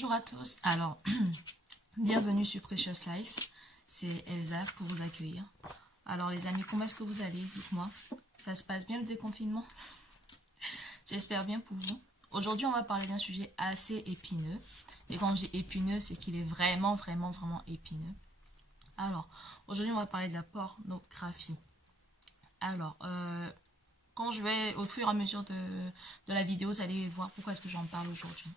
Bonjour à tous, alors bienvenue sur Precious Life, c'est Elsa pour vous accueillir. Alors les amis, comment est-ce que vous allez? Dites-moi, ça se passe bien le déconfinement? J'espère bien pour vous. Aujourd'hui on va parler d'un sujet assez épineux, et quand je dis épineux c'est qu'il est vraiment épineux. Alors aujourd'hui on va parler de la pornographie. Alors quand je vais au fur et à mesure de la vidéo, vous allez voir pourquoi est-ce que j'en parle aujourd'hui.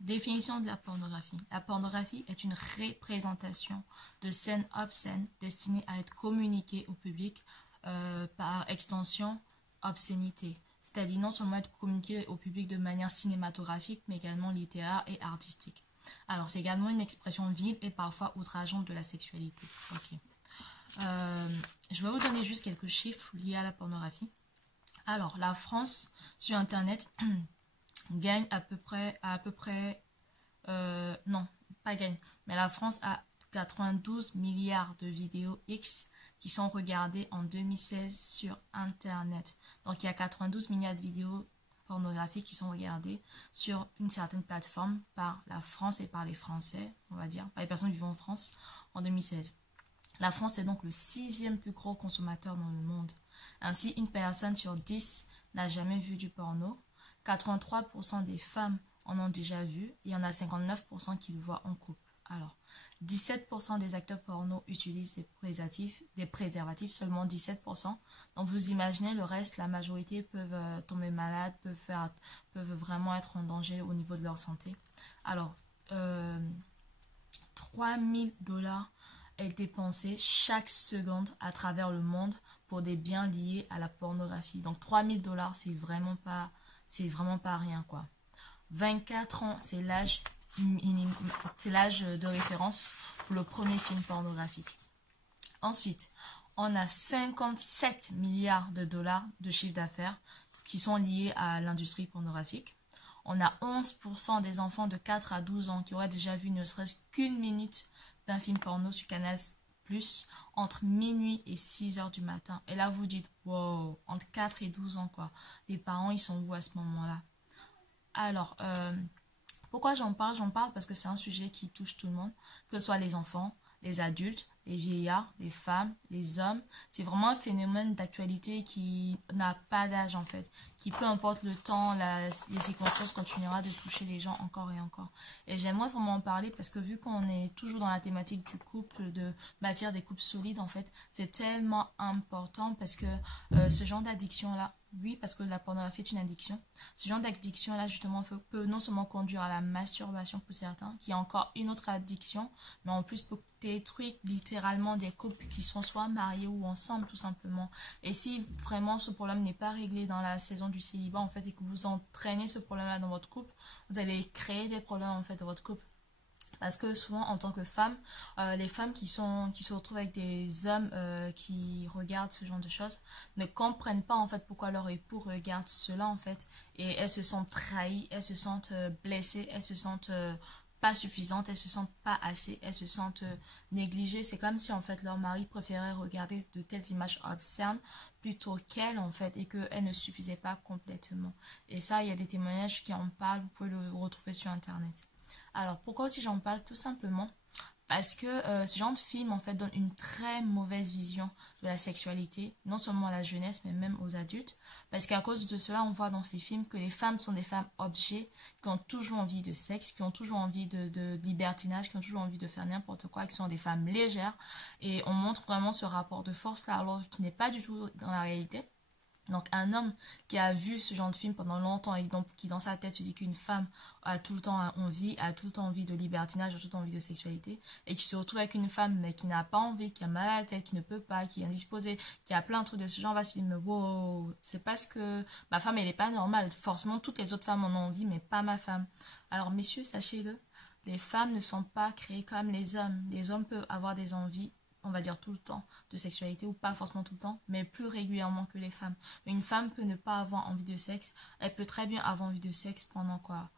Définition de la pornographie. La pornographie est une représentation de scènes obscènes destinées à être communiquées au public, par extension obscénité. C'est-à-dire non seulement être communiquée au public de manière cinématographique, mais également littéraire et artistique. Alors c'est également une expression vile et parfois outrageante de la sexualité. Ok. Je vais vous donner juste quelques chiffres liés à la pornographie. Alors la France sur internet gagne à peu près, non, pas gagne, mais la France a 92 milliards de vidéos X qui sont regardées en 2016 sur Internet. Donc, il y a 92 milliards de vidéos pornographiques qui sont regardées sur une certaine plateforme par la France et par les Français, on va dire, par les personnes vivant en France en 2016. La France est donc le 6e plus gros consommateur dans le monde. Ainsi, une personne sur 10 n'a jamais vu du porno. 83% des femmes en ont déjà vu et il y en a 59% qui le voient en couple. Alors, 17% des acteurs porno utilisent des préservatifs, seulement 17%. Donc vous imaginez le reste, la majorité peuvent tomber malades, peuvent vraiment être en danger au niveau de leur santé. Alors, 3000 $ est dépensé chaque seconde à travers le monde pour des biens liés à la pornographie. Donc 3000 $, c'est vraiment pas rien quoi. 24 ans, c'est l'âge de référence pour le premier film pornographique. Ensuite, on a 57 milliards de dollars de chiffre d'affaires qui sont liés à l'industrie pornographique. On a 11% des enfants de 4 à 12 ans qui auraient déjà vu ne serait-ce qu'une minute d'un film porno sur Canal Plus entre minuit et 6 h du matin. Et là, vous dites, wow, entre 4 et 12 ans, quoi. Les parents, ils sont où à ce moment-là? Alors, pourquoi j'en parle? J'en parle parce que c'est un sujet qui touche tout le monde, que ce soit les enfants, les adultes, les vieillards, les femmes, les hommes. C'est vraiment un phénomène d'actualité qui n'a pas d'âge en fait, qui peu importe le temps, les circonstances continuera de toucher les gens encore et encore. Et j'aimerais vraiment en parler parce que vu qu'on est toujours dans la thématique du couple, de bâtir des couples solides en fait, c'est tellement important parce que ce genre d'addiction là, oui, parce que la pornographie est une addiction. Ce genre d'addiction-là, justement, peut non seulement conduire à la masturbation pour certains, qui est encore une autre addiction, mais en plus peut détruire littéralement des couples qui sont soit mariés ou ensemble, tout simplement. Et si vraiment ce problème n'est pas réglé dans la saison du célibat, en fait, et que vous entraînez ce problème-là dans votre couple, vous allez créer des problèmes, en fait, dans votre couple. Parce que souvent, en tant que femme, les femmes qui se retrouvent avec des hommes qui regardent ce genre de choses ne comprennent pas en fait pourquoi leur époux regarde cela en fait. Et elles se sentent trahies, elles se sentent blessées, elles se sentent pas suffisantes, elles se sentent pas assez, elles se sentent négligées. C'est comme si en fait leur mari préférait regarder de telles images obscènes plutôt qu'elles en fait et qu'elles ne suffisaient pas complètement. Et ça, il y a des témoignages qui en parlent, vous pouvez le retrouver sur internet. Alors, pourquoi aussi j'en parle? Tout simplement parce que ce genre de film, en fait, donne une très mauvaise vision de la sexualité, non seulement à la jeunesse, mais même aux adultes. Parce qu'à cause de cela, on voit dans ces films que les femmes sont des femmes objets, qui ont toujours envie de sexe, qui ont toujours envie de libertinage, qui ont toujours envie de faire n'importe quoi, qui sont des femmes légères. Et on montre vraiment ce rapport de force-là, alors qu'il n'est pas du tout dans la réalité. Donc un homme qui a vu ce genre de film pendant longtemps et donc qui dans sa tête se dit qu'une femme a tout le temps envie de libertinage, a tout le temps envie de sexualité et qui se retrouve avec une femme mais qui n'a pas envie, qui a mal à la tête, qui ne peut pas, qui est indisposée, qui a plein de trucs de ce genre, va se dire mais wow, c'est parce que ma femme elle est pas normale, forcément toutes les autres femmes en ont envie mais pas ma femme. Alors messieurs, sachez-le, les femmes ne sont pas créées comme les hommes peuvent avoir des envies, on va dire tout le temps, de sexualité, ou pas forcément tout le temps, mais plus régulièrement que les femmes. Une femme peut ne pas avoir envie de sexe, elle peut très bien avoir envie de sexe pendant quoi?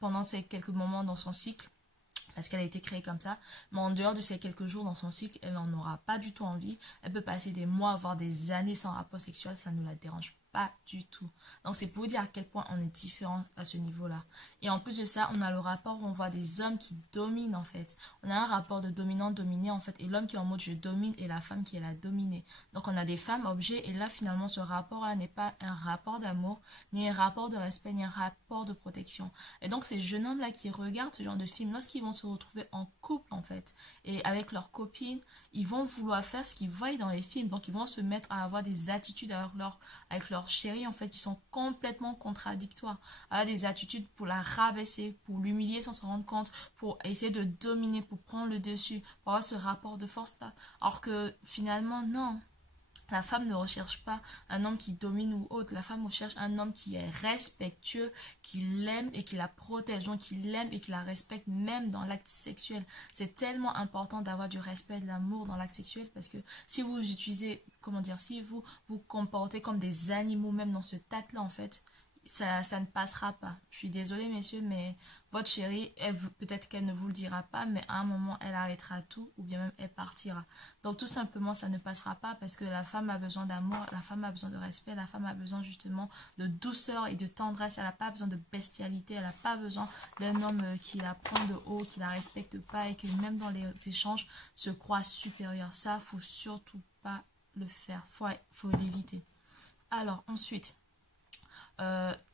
Pendant ces quelques moments dans son cycle, parce qu'elle a été créée comme ça, mais en dehors de ces quelques jours dans son cycle, elle n'en aura pas du tout envie, elle peut passer des mois, voire des années sans rapport sexuel, ça ne la dérange Pas du tout. Donc c'est pour vous dire à quel point on est différent à ce niveau-là. Et en plus de ça, on a le rapport où on voit des hommes qui dominent en fait. On a un rapport de dominant-dominé en fait. Et l'homme qui est en mode je domine et la femme qui est la dominée. Donc on a des femmes objets et là finalement ce rapport-là n'est pas un rapport d'amour, ni un rapport de respect, ni un rapport de protection. Et donc ces jeunes hommes-là qui regardent ce genre de film, lorsqu'ils vont se retrouver en couple en fait, et avec leurs copines, ils vont vouloir faire ce qu'ils voient dans les films. Donc ils vont se mettre à avoir des attitudes avec leur chérie en fait qui sont complètement contradictoires. À des attitudes pour la rabaisser, pour l'humilier sans s'en rendre compte, pour essayer de dominer, pour prendre le dessus, pour avoir ce rapport de force là. Alors que finalement non. La femme ne recherche pas un homme qui domine ou autre. La femme recherche un homme qui est respectueux, qui l'aime et qui la protège. Donc, qui l'aime et qui la respecte même dans l'acte sexuel. C'est tellement important d'avoir du respect et de l'amour dans l'acte sexuel parce que si vous utilisez, comment dire, si vous vous comportez comme des animaux même dans ce acte-là, en fait, ça ne passera pas. Je suis désolée, messieurs, mais votre chérie, peut-être qu'elle ne vous le dira pas, mais à un moment, elle arrêtera tout ou bien même elle partira. Donc, tout simplement, ça ne passera pas parce que la femme a besoin d'amour, la femme a besoin de respect, la femme a besoin justement de douceur et de tendresse. Elle n'a pas besoin de bestialité, elle n'a pas besoin d'un homme qui la prend de haut, qui la respecte pas et qui même dans les échanges se croit supérieur. Ça, faut surtout pas le faire. Faut l'éviter. Alors, ensuite...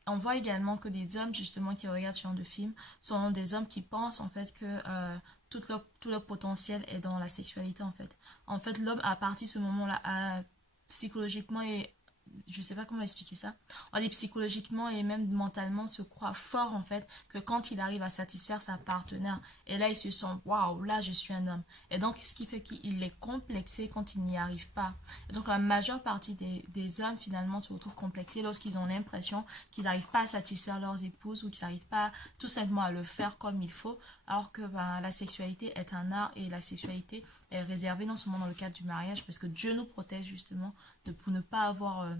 on voit également que des hommes justement qui regardent ce genre de film sont des hommes qui pensent en fait que tout leur potentiel est dans la sexualité en fait. En fait, l'homme à partir de ce moment-là psychologiquement et je sais pas comment expliquer ça. On dit psychologiquement et même mentalement se croit fort en fait que quand il arrive à satisfaire sa partenaire et là il se sent waouh, là je suis un homme. Et donc ce qui fait qu'il est complexé quand il n'y arrive pas. Et donc la majeure partie des hommes finalement se retrouvent complexés lorsqu'ils ont l'impression qu'ils n'arrivent pas à satisfaire leurs épouses ou qu'ils n'arrivent pas tout simplement à le faire comme il faut alors que la sexualité est un art et la sexualité est réservée non seulement dans le cadre du mariage parce que Dieu nous protège justement pour ne pas avoir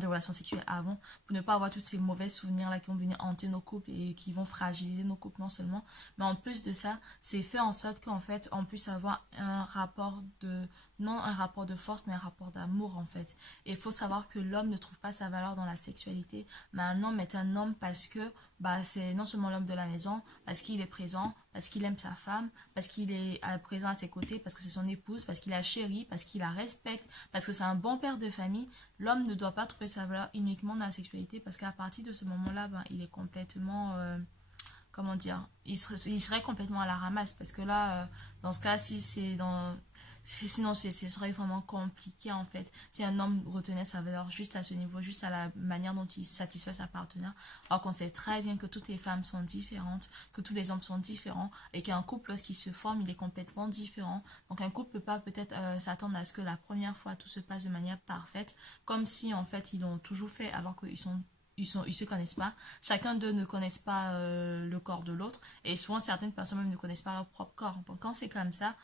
des relations sexuelles avant, pour ne pas avoir tous ces mauvais souvenirs là qui vont venir hanter nos couples et qui vont fragiliser nos couples non seulement, mais en plus de ça, c'est fait en sorte qu'en fait on puisse avoir un rapport non un rapport de force mais un rapport d'amour en fait. Et il faut savoir que l'homme ne trouve pas sa valeur dans la sexualité, mais un homme est un homme parce que c'est non seulement l'homme de la maison, parce qu'il est présent, parce qu'il aime sa femme, parce qu'il est présent à ses côtés, parce que c'est son épouse, parce qu'il la chérit, parce qu'il la respecte, parce que c'est un bon père de famille. L'homme ne doit pas trouver sa valeur uniquement dans la sexualité parce qu'à partir de ce moment-là, il est complètement... comment dire, il serait complètement à la ramasse parce que là, dans ce cas, si c'est dans... Sinon, ce serait vraiment compliqué en fait. Si un homme retenait sa valeur juste à ce niveau, juste à la manière dont il satisfait sa partenaire, alors qu'on sait très bien que toutes les femmes sont différentes, que tous les hommes sont différents et qu'un couple, lorsqu'il se forme, il est complètement différent. Donc un couple peut pas peut-être s'attendre à ce que la première fois tout se passe de manière parfaite, comme si en fait ils l'ont toujours fait alors qu'ils se connaissent pas. Chacun d'eux ne connaissent pas le corps de l'autre et souvent certaines personnes même ne connaissent pas leur propre corps. Donc quand c'est comme ça,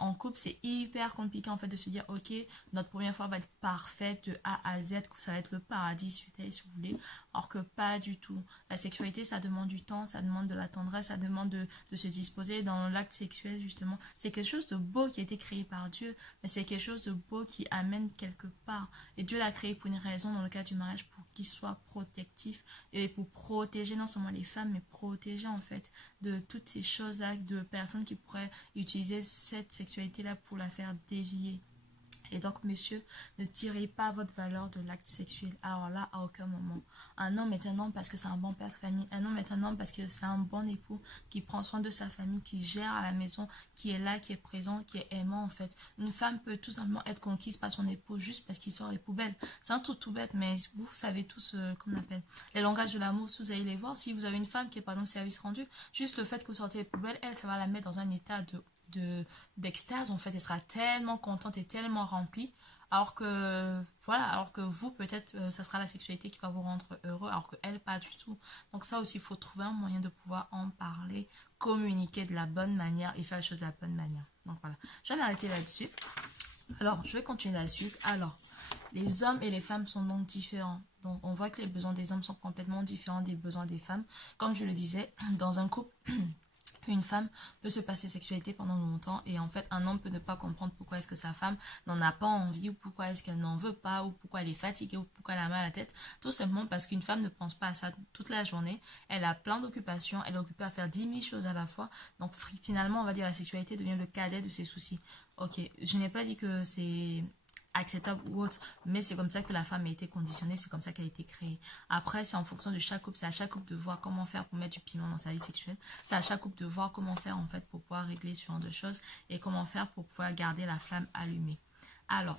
en couple c'est hyper compliqué en fait de se dire ok, notre première fois va être parfaite de A à Z, que ça va être le paradis si vous voulez, alors que pas du tout. La sexualité ça demande du temps, ça demande de la tendresse, ça demande de se disposer dans l'acte sexuel justement. C'est quelque chose de beau qui a été créé par Dieu, mais c'est quelque chose de beau qui amène quelque part. Et Dieu l'a créé pour une raison dans le cas du mariage, pour qu'il soit protectif et pour protéger non seulement les femmes mais protéger en fait de toutes ces choses là, de personnes qui pourraient utiliser cette sexualité là pour la faire dévier. Et donc, messieurs, ne tirez pas votre valeur de l'acte sexuel. Alors là, à aucun moment. Un homme est un homme parce que c'est un bon père de famille. Un homme est un homme parce que c'est un bon époux qui prend soin de sa famille, qui gère à la maison, qui est là, qui est présent, qui est aimant en fait. Une femme peut tout simplement être conquise par son époux juste parce qu'il sort les poubelles. C'est un truc tout bête, mais vous savez tous comment on appelle les langages de l'amour. Si vous allez les voir, si vous avez une femme qui est par exemple service rendu, juste le fait que vous sortez les poubelles, elle, ça va la mettre dans un état d'extase en fait, elle sera tellement contente et tellement remplie alors que vous peut-être ça sera la sexualité qui va vous rendre heureux alors que elle pas du tout. Donc ça aussi il faut trouver un moyen de pouvoir en parler, communiquer de la bonne manière et faire les choses de la bonne manière. Donc voilà, je vais m'arrêter là-dessus. Alors je vais continuer la suite. Alors les hommes et les femmes sont donc différents. Donc on voit que les besoins des hommes sont complètement différents des besoins des femmes. Comme je le disais, dans un couple Une femme peut se passer sexualité pendant longtemps et en fait un homme peut ne pas comprendre pourquoi est-ce que sa femme n'en a pas envie ou pourquoi est-ce qu'elle n'en veut pas ou pourquoi elle est fatiguée ou pourquoi elle a mal à la tête. Tout simplement parce qu'une femme ne pense pas à ça toute la journée. Elle a plein d'occupations, elle est occupée à faire 10 000 choses à la fois. Donc finalement on va dire la sexualité devient le cadet de ses soucis. Ok, je n'ai pas dit que c'est acceptable ou autre, mais c'est comme ça que la femme a été conditionnée, c'est comme ça qu'elle a été créée. Après, c'est en fonction de chaque couple, c'est à chaque couple de voir comment faire pour mettre du piment dans sa vie sexuelle, c'est à chaque couple de voir comment faire en fait pour pouvoir régler ce genre de choses et comment faire pour pouvoir garder la flamme allumée. Alors,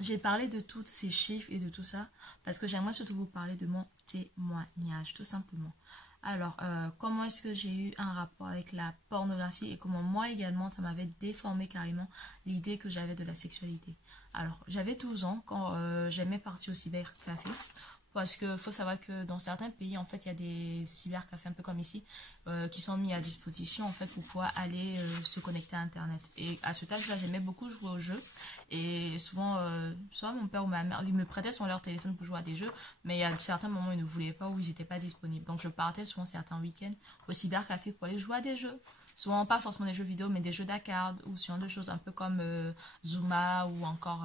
j'ai parlé de tous ces chiffres et de tout ça parce que j'aimerais surtout vous parler de mon témoignage, tout simplement. Alors, comment est-ce que j'ai eu un rapport avec la pornographie et comment moi également, ça m'avait déformé carrément l'idée que j'avais de la sexualité. Alors, j'avais 12 ans quand j'aimais partir au cybercafé. Parce que faut savoir que dans certains pays, en fait, il y a des cybercafés un peu comme ici, qui sont mis à disposition, en fait, pour pouvoir aller se connecter à Internet. Et à ce âge-là, j'aimais beaucoup jouer aux jeux. Et souvent, soit mon père ou ma mère, ils me prêtaient sur leur téléphone pour jouer à des jeux, mais il y a certains moments où ils ne voulaient pas, où ils n'étaient pas disponibles. Donc, je partais souvent certains week-ends au cybercafé pour aller jouer à des jeux. Souvent, pas forcément des jeux vidéo, mais des jeux d'arcade ou ce genre de choses, un peu comme Zuma ou encore,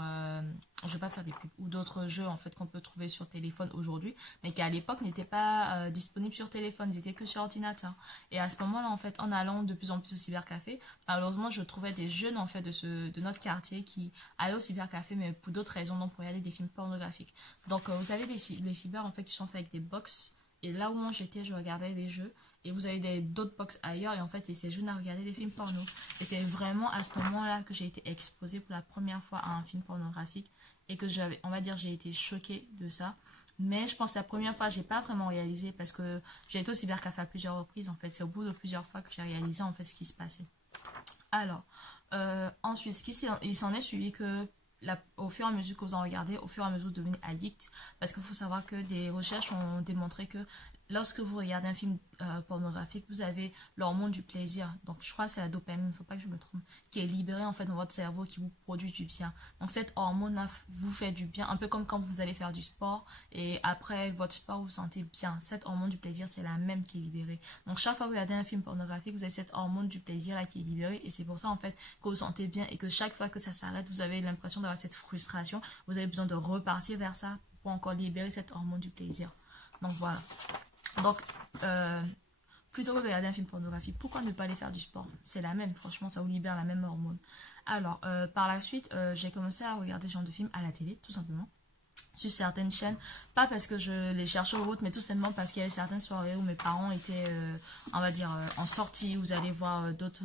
je vais pas faire des pubs, ou d'autres jeux en fait qu'on peut trouver sur téléphone aujourd'hui, mais qui à l'époque n'étaient pas disponibles sur téléphone, ils étaient que sur ordinateur. Et à ce moment-là, en fait, en allant de plus en plus au cybercafé, malheureusement, je trouvais des jeunes en fait de notre quartier qui allaient au cybercafé, mais pour d'autres raisons, donc pour regarder des films pornographiques. Donc, vous avez les cyber en fait qui sont faits avec des box. Et là où moi j'étais, je regardais les jeux. Et vous avez d'autres box ailleurs. Et en fait, ces jeunes à regarder des films porno. Et c'est vraiment à ce moment-là que j'ai été exposée pour la première fois à un film pornographique. Et que j'avais, on va dire, j'ai été choquée de ça. Mais je pense que la première fois, j'ai pas vraiment réalisé parce que j'ai été au cybercafé à plusieurs reprises. En fait, c'est au bout de plusieurs fois que j'ai réalisé en fait ce qui se passait. Alors, ensuite, il s'en est suivi que au fur et à mesure que vous en regardez, au fur et à mesure vous devenez addict. Parce qu'il faut savoir que des recherches ont démontré que lorsque vous regardez un film pornographique, vous avez l'hormone du plaisir. Donc, je crois que c'est la dopamine, il ne faut pas que je me trompe, qui est libérée en fait dans votre cerveau, qui vous produit du bien. Donc, cette hormone-là vous fait du bien, un peu comme quand vous allez faire du sport et après votre sport, vous vous sentez bien. Cette hormone du plaisir, c'est la même qui est libérée. Donc, chaque fois que vous regardez un film pornographique, vous avez cette hormone du plaisir-là qui est libérée et c'est pour ça en fait que vous vous sentez bien et que chaque fois que ça s'arrête, vous avez l'impression d'avoir cette frustration. Vous avez besoin de repartir vers ça pour encore libérer cette hormone du plaisir. Donc, voilà. Donc, plutôt que de regarder un film pornographique, pourquoi ne pas aller faire du sport? C'est la même, franchement, ça vous libère la même hormone. Alors, par la suite, j'ai commencé à regarder ce genre de films à la télé, tout simplement. Sur certaines chaînes, pas parce que je les cherchais ou autre, mais tout simplement parce qu'il y avait certaines soirées où mes parents étaient, on va dire, en sortie, vous allez voir d'autres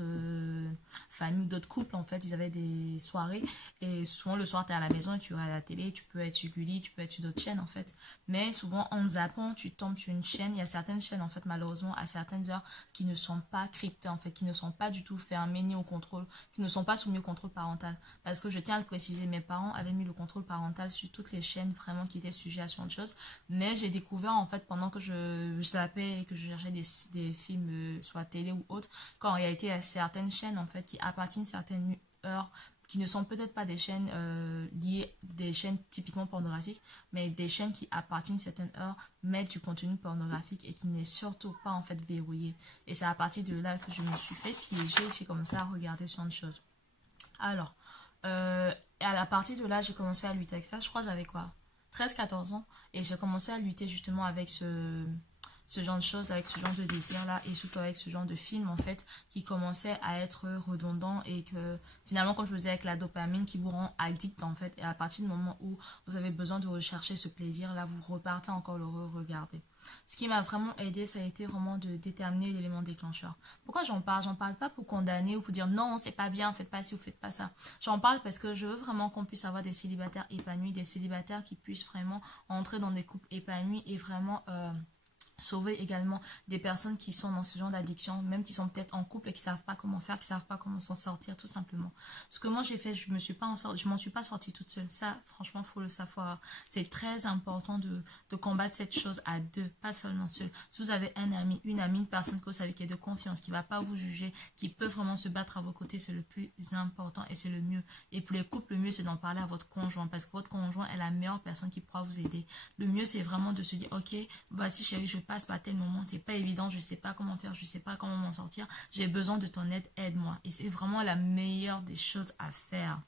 familles, d'autres couples, en fait, ils avaient des soirées, et souvent le soir, tu es à la maison et tu regardes la télé, tu peux être sur Gulli, tu peux être sur d'autres chaînes, en fait, mais souvent, en zappant, tu tombes sur une chaîne, il y a certaines chaînes, en fait, malheureusement, à certaines heures, qui ne sont pas cryptées, en fait, qui ne sont pas du tout fermées ni au contrôle, qui ne sont pas soumis au contrôle parental, parce que je tiens à le préciser, mes parents avaient mis le contrôle parental sur toutes les chaînes vraiment qui étaient sujets à ce genre de choses, mais j'ai découvert en fait pendant que je zappais et que je cherchais des films soit télé ou autre, qu'en réalité il y a certaines chaînes en fait qui appartiennent à certaines heures qui ne sont peut-être pas des chaînes liées, des chaînes typiquement pornographiques, mais des chaînes qui appartiennent à certaines heures, mettent du contenu pornographique et qui n'est surtout pas en fait verrouillé. Et c'est à partir de là que je me suis fait piéger, j'ai commencé à regarder ce genre de choses. Alors, et à la partir de là, j'ai commencé à lutter avec ça. Je crois que j'avais quoi, 13-14 ans. Et j'ai commencé à lutter justement avec ce genre de choses, avec ce genre de désir-là, et surtout avec ce genre de film, en fait, qui commençait à être redondant et que, finalement, comme je vous disais, avec la dopamine qui vous rend addict, en fait, et à partir du moment où vous avez besoin de rechercher ce plaisir-là, vous repartez encore le re-regarder. Ce qui m'a vraiment aidé, ça a été vraiment de déterminer l'élément déclencheur. Pourquoi j'en parle? J'en parle pas pour condamner ou pour dire non, c'est pas bien, faites pas ci ou faites pas ça. J'en parle parce que je veux vraiment qu'on puisse avoir des célibataires épanouis, des célibataires qui puissent vraiment entrer dans des couples épanouis et vraiment sauver également des personnes qui sont dans ce genre d'addiction, même qui sont peut-être en couple et qui savent pas comment faire, qui savent pas comment s'en sortir, tout simplement. Ce que moi j'ai fait, je m'en suis pas sortie toute seule. Ça, franchement, faut le savoir. C'est très important de combattre cette chose à deux, pas seulement seul. Si vous avez un ami, une personne que vous savez qui est de confiance, qui va pas vous juger, qui peut vraiment se battre à vos côtés, c'est le plus important et c'est le mieux. Et pour les couples, le mieux c'est d'en parler à votre conjoint parce que votre conjoint est la meilleure personne qui pourra vous aider. Le mieux c'est vraiment de se dire, ok, voici chérie, je vais pas passe par tel moment, c'est pas évident, je sais pas comment faire, je sais pas comment m'en sortir, j'ai besoin de ton aide, aide-moi. Et c'est vraiment la meilleure des choses à faire.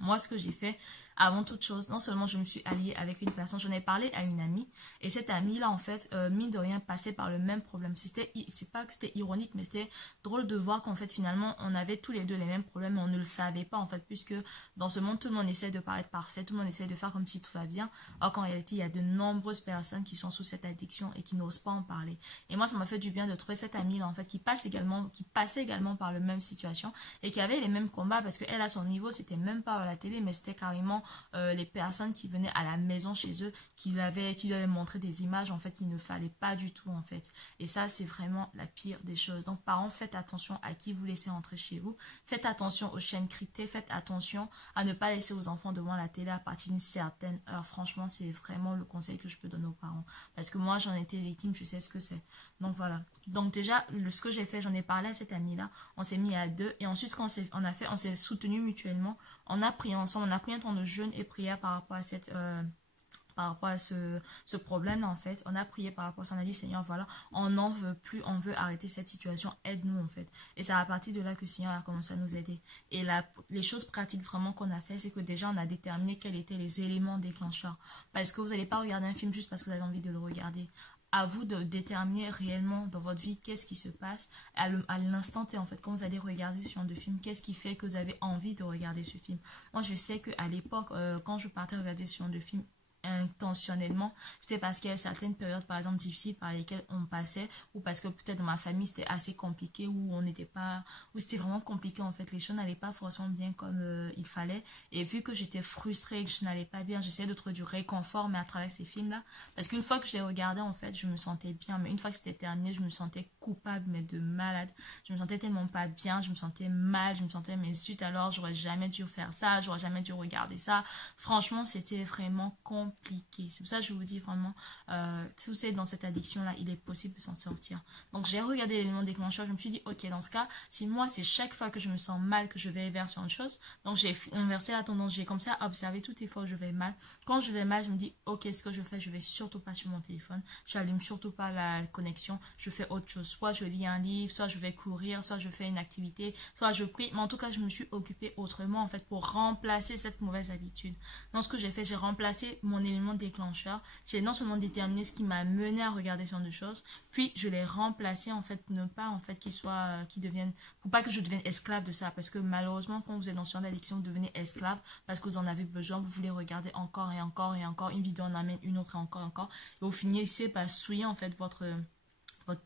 Moi, ce que j'ai fait, avant toute chose, non seulement je me suis alliée avec une personne, j'en ai parlé à une amie, et cette amie-là, en fait, mine de rien, passait par le même problème. C'est pas que c'était ironique, mais c'était drôle de voir qu'en fait, finalement, on avait tous les deux les mêmes problèmes, mais on ne le savait pas, en fait, puisque dans ce monde, tout le monde essaie de paraître parfait, tout le monde essaie de faire comme si tout va bien, alors qu'en réalité, il y a de nombreuses personnes qui sont sous cette addiction et qui n'osent pas en parler. Et moi, ça m'a fait du bien de trouver cette amie-là, en fait, qui passait également par la même situation, et qui avait les mêmes combats, parce qu'elle, à son niveau, c'était même pas à la télé, mais c'était carrément les personnes qui venaient à la maison chez eux, qui lui avaient montré des images, en fait, qu'il ne fallait pas du tout, en fait. Et ça, c'est vraiment la pire des choses. Donc, parents, faites attention à qui vous laissez entrer chez vous. Faites attention aux chaînes cryptées. Faites attention à ne pas laisser vos enfants devant la télé à partir d'une certaine heure. Franchement, c'est vraiment le conseil que je peux donner aux parents. Parce que moi, j'en étais victime, je sais ce que c'est. Donc, voilà. Donc, déjà, ce que j'ai fait, j'en ai parlé à cette amie-là. On s'est mis à deux. Et ensuite, quand on s'est soutenus mutuellement. On a pris ensemble, on a pris un temps de jeûne et prière par rapport à ce problème-là, en fait. On a prié par rapport à ça, on a dit, Seigneur, voilà, on n'en veut plus, on veut arrêter cette situation, aide-nous, en fait. Et c'est à partir de là que le Seigneur a commencé à nous aider. Et les choses pratiques vraiment qu'on a fait, c'est que déjà, on a déterminé quels étaient les éléments déclencheurs. Parce que vous n'allez pas regarder un film juste parce que vous avez envie de le regarder. À vous de déterminer réellement dans votre vie qu'est-ce qui se passe à l'instant T, en fait, quand vous allez regarder ce genre de film, qu'est-ce qui fait que vous avez envie de regarder ce film. Moi, je sais qu'à l'époque, quand je partais regarder ce genre de film intentionnellement, c'était parce qu'il y a certaines périodes, par exemple, difficiles par lesquelles on passait, ou parce que peut-être dans ma famille c'était assez compliqué, où on n'était pas, où c'était vraiment compliqué, en fait, les choses n'allaient pas forcément bien comme il fallait, et vu que j'étais frustrée et que je n'allais pas bien, j'essayais de trouver du réconfort, mais à travers ces films-là, parce qu'une fois que je les regardais, en fait, je me sentais bien, mais une fois que c'était terminé, je me sentais coupable, mais de malade, je me sentais tellement pas bien, je me sentais mal, je me sentais, mais zut, alors, j'aurais jamais dû faire ça, j'aurais jamais dû regarder ça, franchement, c'était vraiment compliqué. C'est pour ça que je vous dis vraiment, si vous êtes dans cette addiction-là, il est possible de s'en sortir. Donc j'ai regardé l'élément déclencheur, je me suis dit, ok, dans ce cas, si moi c'est chaque fois que je me sens mal que je vais vers sur une chose, donc j'ai inversé la tendance, j'ai comme ça observé toutes les fois où je vais mal. Quand je vais mal, je me dis, ok, ce que je fais, je vais surtout pas sur mon téléphone, j'allume surtout pas la connexion, je fais autre chose. Soit je lis un livre, soit je vais courir, soit je fais une activité, soit je prie, mais en tout cas, je me suis occupée autrement, en fait, pour remplacer cette mauvaise habitude. Donc ce que j'ai fait, j'ai remplacé mon élément déclencheur. J'ai non seulement déterminé ce qui m'a mené à regarder ce genre de choses, puis je l'ai remplacé, en fait, pour ne pas, en fait, pour pas que je devienne esclave de ça, parce que malheureusement, quand vous êtes dans ce genre d'addiction, vous devenez esclave, parce que vous en avez besoin, vous voulez regarder encore et encore et encore, une vidéo en amène une autre et encore, et vous finissez par souiller, en fait, votre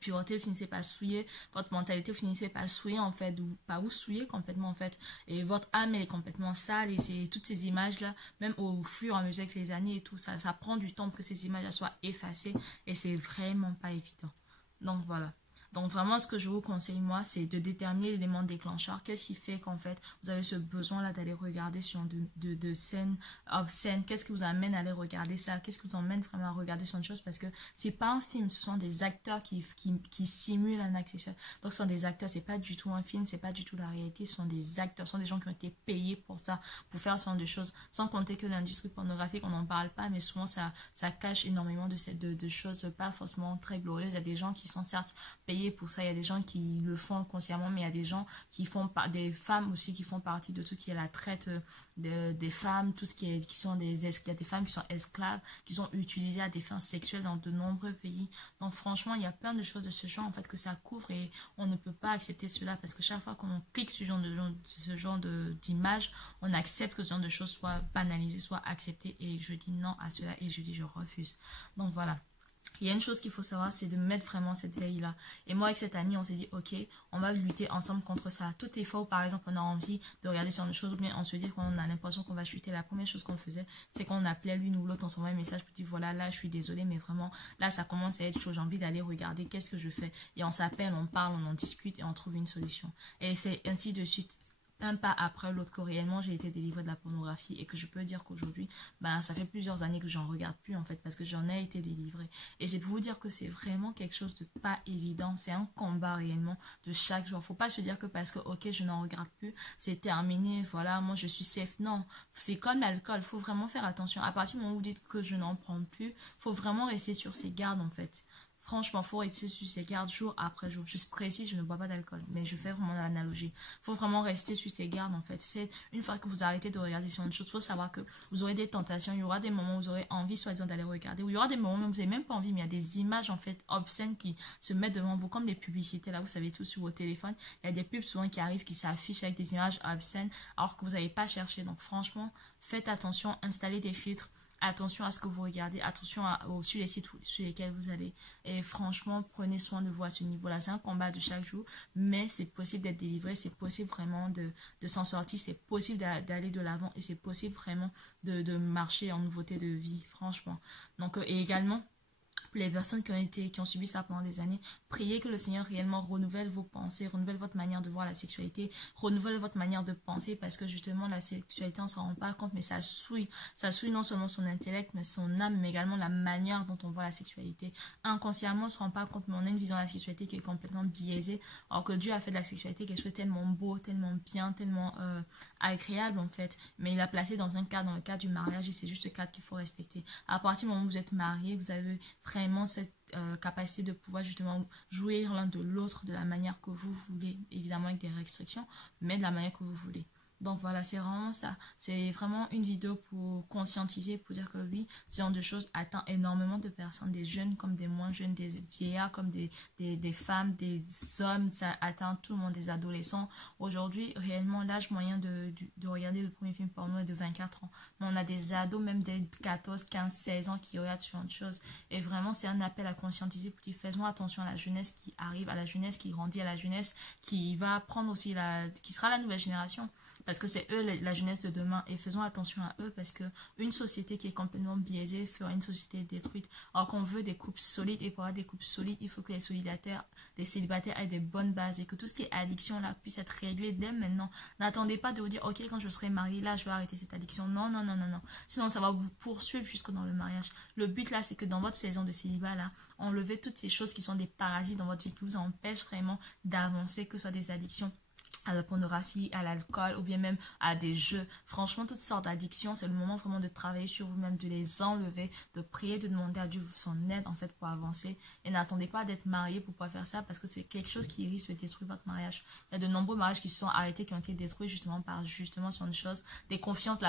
pureté, vous finissez par souiller, votre mentalité, vous finissez par souiller, en fait, ou pas vous souiller complètement, en fait, et votre âme, elle est complètement sale, et c'est toutes ces images-là, même au fur et à mesure que les années et tout, ça prend du temps pour que ces images-là soient effacées, et c'est vraiment pas évident. Donc, voilà. Donc vraiment, ce que je vous conseille, moi, c'est de déterminer l'élément déclencheur. Qu'est-ce qui fait qu'en fait, vous avez ce besoin-là d'aller regarder ce genre de scènes obscènes? Qu'est-ce qui vous amène à aller regarder ça? Qu'est-ce qui vous emmène vraiment à regarder ce genre de choses? Parce que c'est pas un film, ce sont des acteurs qui simulent un acte sexuel. Donc ce sont des acteurs, c'est pas du tout un film, c'est pas du tout la réalité, ce sont des acteurs, ce sont des gens qui ont été payés pour ça, pour faire ce genre de choses. Sans compter que l'industrie pornographique, on n'en parle pas, mais souvent ça cache énormément de choses pas forcément très glorieuses. Il y a des gens qui sont certes payés pour ça, il y a des gens qui le font consciemment, mais il y a des gens qui font des femmes aussi qui font partie de tout ce qui est la traite des femmes, tout ce qui est il y a des femmes qui sont esclaves, qui sont utilisées à des fins sexuelles dans de nombreux pays. Donc franchement, il y a plein de choses de ce genre, en fait, que ça couvre, et on ne peut pas accepter cela, parce que chaque fois qu'on clique sur ce genre d'image, on accepte que ce genre de choses soit banalisé, soit accepté, et je dis non à cela, et je dis je refuse. Donc voilà. Il y a une chose qu'il faut savoir, c'est de mettre vraiment cette veille-là. Et moi, avec cette amie, on s'est dit, ok, on va lutter ensemble contre ça. Toutes les fois où, par exemple, on a envie de regarder sur une chose, ou bien on se dit qu'on a l'impression qu'on va chuter, la première chose qu'on faisait, c'est qu'on appelait l'une ou l'autre, on s'envoie un message pour dire, voilà, là, je suis désolée, mais vraiment, là, ça commence à être chaud, j'ai envie d'aller regarder, qu'est-ce que je fais? Et on s'appelle, on parle, on en discute, et on trouve une solution. Et c'est ainsi de suite. Un pas après l'autre, que réellement j'ai été délivrée de la pornographie, et que je peux dire qu'aujourd'hui, ben, ça fait plusieurs années que j'en regarde plus, en fait, parce que j'en ai été délivrée. Et c'est pour vous dire que c'est vraiment quelque chose de pas évident, c'est un combat réellement de chaque jour. Faut pas se dire que parce que ok, je n'en regarde plus, c'est terminé, voilà, moi je suis safe. Non, c'est comme l'alcool, faut vraiment faire attention. À partir du moment où vous dites que je n'en prends plus, faut vraiment rester sur ses gardes, en fait. Franchement, faut rester sur ses gardes jour après jour. Je précise, je ne bois pas d'alcool, mais je fais vraiment l'analogie. Faut vraiment rester sur ses gardes, en fait. C'est une fois que vous arrêtez de regarder sur une chose, faut savoir que vous aurez des tentations. Il y aura des moments où vous aurez envie, soi-disant, d'aller regarder. Ou il y aura des moments où vous n'avez même pas envie, mais il y a des images, en fait, obscènes qui se mettent devant vous, comme les publicités. Là, vous savez tout sur vos téléphones. Il y a des pubs souvent qui arrivent, qui s'affichent avec des images obscènes, alors que vous n'avez pas cherché. Donc, franchement, faites attention, installez des filtres. Attention à ce que vous regardez, attention sur les sites sur lesquels vous allez. Et franchement, prenez soin de vous à ce niveau-là. C'est un combat de chaque jour, mais c'est possible d'être délivré, c'est possible vraiment de s'en sortir, c'est possible d'aller de l'avant et c'est possible vraiment de marcher en nouveauté de vie, franchement. Donc, et également, pour les personnes qui ont subi ça pendant des années, priez que le Seigneur réellement renouvelle vos pensées, renouvelle votre manière de voir la sexualité, renouvelle votre manière de penser, parce que justement la sexualité, on ne s'en rend pas compte, mais ça souille non seulement son intellect, mais son âme, mais également la manière dont on voit la sexualité. Inconsciemment, on ne se rend pas compte, mais on a une vision de la sexualité qui est complètement biaisée, alors que Dieu a fait de la sexualité quelque chose de tellement beau, tellement bien, tellement agréable en fait, mais il a placé dans un cadre, dans le cadre du mariage, et c'est juste ce cadre qu'il faut respecter. À partir du moment où vous êtes mariés, vous avez vraiment cette capacité de pouvoir justement jouir l'un de l'autre de la manière que vous voulez, évidemment avec des restrictions, mais de la manière que vous voulez. Donc voilà, c'est vraiment ça. C'est vraiment une vidéo pour conscientiser, pour dire que oui, ce genre de choses atteint énormément de personnes, des jeunes comme des moins jeunes, des vieillards comme des femmes, des hommes, ça atteint tout le monde, des adolescents. Aujourd'hui, réellement, l'âge moyen de regarder le premier film porno est de 24 ans. Mais on a des ados, même des 14, 15, 16 ans qui regardent ce genre de choses. Et vraiment, c'est un appel à conscientiser pour dire faisons attention à la jeunesse qui arrive, à la jeunesse qui grandit, à la jeunesse qui va prendre aussi qui sera la nouvelle génération. Parce que c'est eux la jeunesse de demain, et faisons attention à eux, parce que une société qui est complètement biaisée fera une société détruite. Alors qu'on veut des couples solides, et pour avoir des couples solides, il faut que les célibataires aient des bonnes bases, et que tout ce qui est addiction là puisse être réglé dès maintenant. N'attendez pas de vous dire ok, quand je serai mariée là je vais arrêter cette addiction. Non, non, non, non, non. Sinon ça va vous poursuivre jusque dans le mariage. Le but là, c'est que dans votre saison de célibat là, enlevez toutes ces choses qui sont des parasites dans votre vie, qui vous empêchent vraiment d'avancer, que ce soit des addictions à la pornographie, à l'alcool ou bien même à des jeux. Franchement, toutes sortes d'addictions, c'est le moment vraiment de travailler sur vous-même, de les enlever, de prier, de demander à Dieu son aide en fait pour avancer. Et n'attendez pas d'être marié pour pouvoir faire ça, parce que c'est quelque chose qui risque de détruire votre mariage. Il y a de nombreux mariages qui se sont arrêtés, qui ont été détruits justement sur une chose, la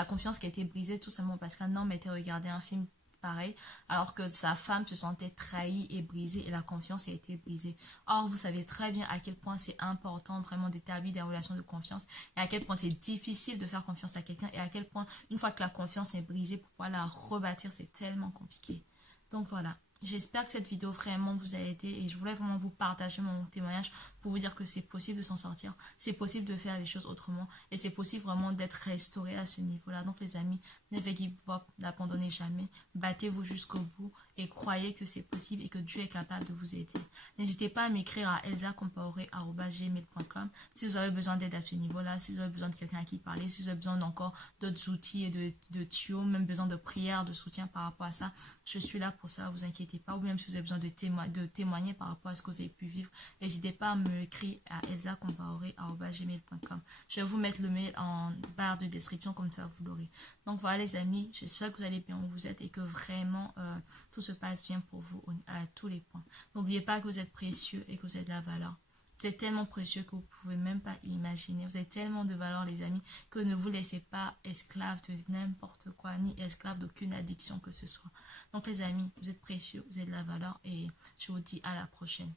confiance qui a été brisée tout simplement parce qu'un homme était regardé un film pareil, alors que sa femme se sentait trahie et brisée, et la confiance a été brisée. Or, vous savez très bien à quel point c'est important vraiment d'établir des relations de confiance, et à quel point c'est difficile de faire confiance à quelqu'un, et à quel point une fois que la confiance est brisée, pour pouvoir la rebâtir, c'est tellement compliqué. Donc voilà. J'espère que cette vidéo vraiment vous a aidé, et je voulais vraiment vous partager mon témoignage pour vous dire que c'est possible de s'en sortir, c'est possible de faire les choses autrement, et c'est possible vraiment d'être restauré à ce niveau-là. Donc les amis, never give up, n'abandonnez jamais, battez-vous jusqu'au bout et croyez que c'est possible et que Dieu est capable de vous aider. N'hésitez pas à m'écrire à elsacompaoré@gmail.com si vous avez besoin d'aide à ce niveau-là, si vous avez besoin de quelqu'un à qui parler, si vous avez besoin d'encore d'autres outils et de tuyaux, même besoin de prières, de soutien par rapport à ça. Je suis là pour ça, vous inquiétez pas. Ou même si vous avez besoin de témoigner par rapport à ce que vous avez pu vivre, n'hésitez pas à me écrire à elsacompaoré@gmail.com. Je vais vous mettre le mail en barre de description, comme ça vous l'aurez. Donc voilà les amis, j'espère que vous allez bien où vous êtes et que vraiment tout se passe bien pour vous à tous les points. N'oubliez pas que vous êtes précieux et que vous avez de la valeur. Vous êtes tellement précieux que vous ne pouvez même pas imaginer. Vous avez tellement de valeur, les amis, que ne vous laissez pas esclave de n'importe quoi, ni esclave d'aucune addiction que ce soit. Donc, les amis, vous êtes précieux, vous avez de la valeur, et je vous dis à la prochaine.